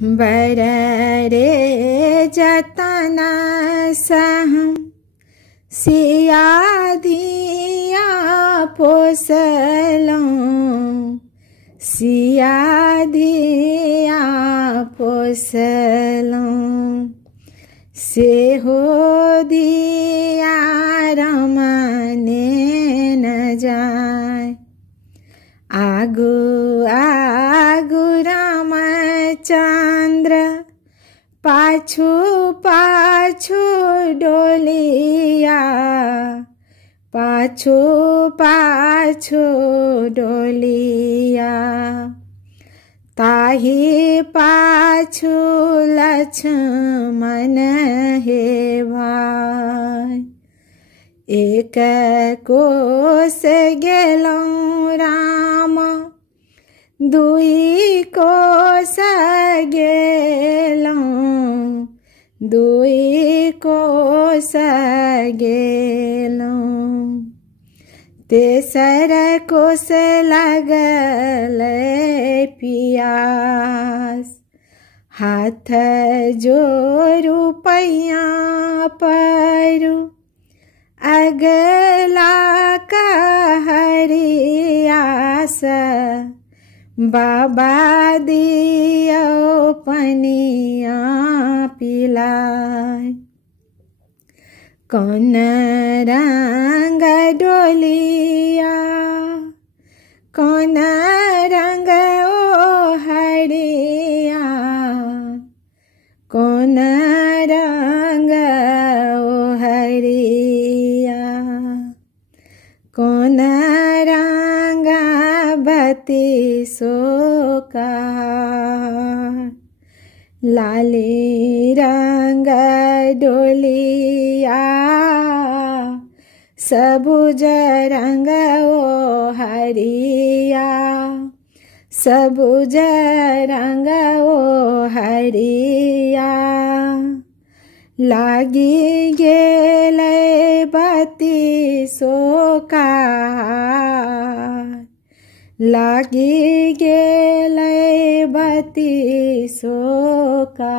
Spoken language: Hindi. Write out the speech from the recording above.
बररे जतन सहम सिया दिया पोसलों, सिया दिया पोसलों। से हो दिया रमने न जाए, आगु आगु रामचंद्र पाछू पाछू डोलिया, पाछू पाछू डोलिया। ताही पाछू लक्ष्मण हे भाई, एक कोस गेलौं राम, दुई कोस गेलौं, दुई कोस गेलौं। तेसर कोस लगल पियास, हाथ जोरू पैया परू, अगला कहरियास। बाबा दियो पनिया पिलाय, कौन रंग डोलिया, कौन रंग ओ हरिया, कौन रंग ओ हरिया, कौन रंग बत्तीसो का। लाली रंग डोलिया, सबुज रंग ओ हरिया, सबुज रंग ओ हरिया। लागी गेले बत्तीसो का, लागी गेले बत्तीसो का।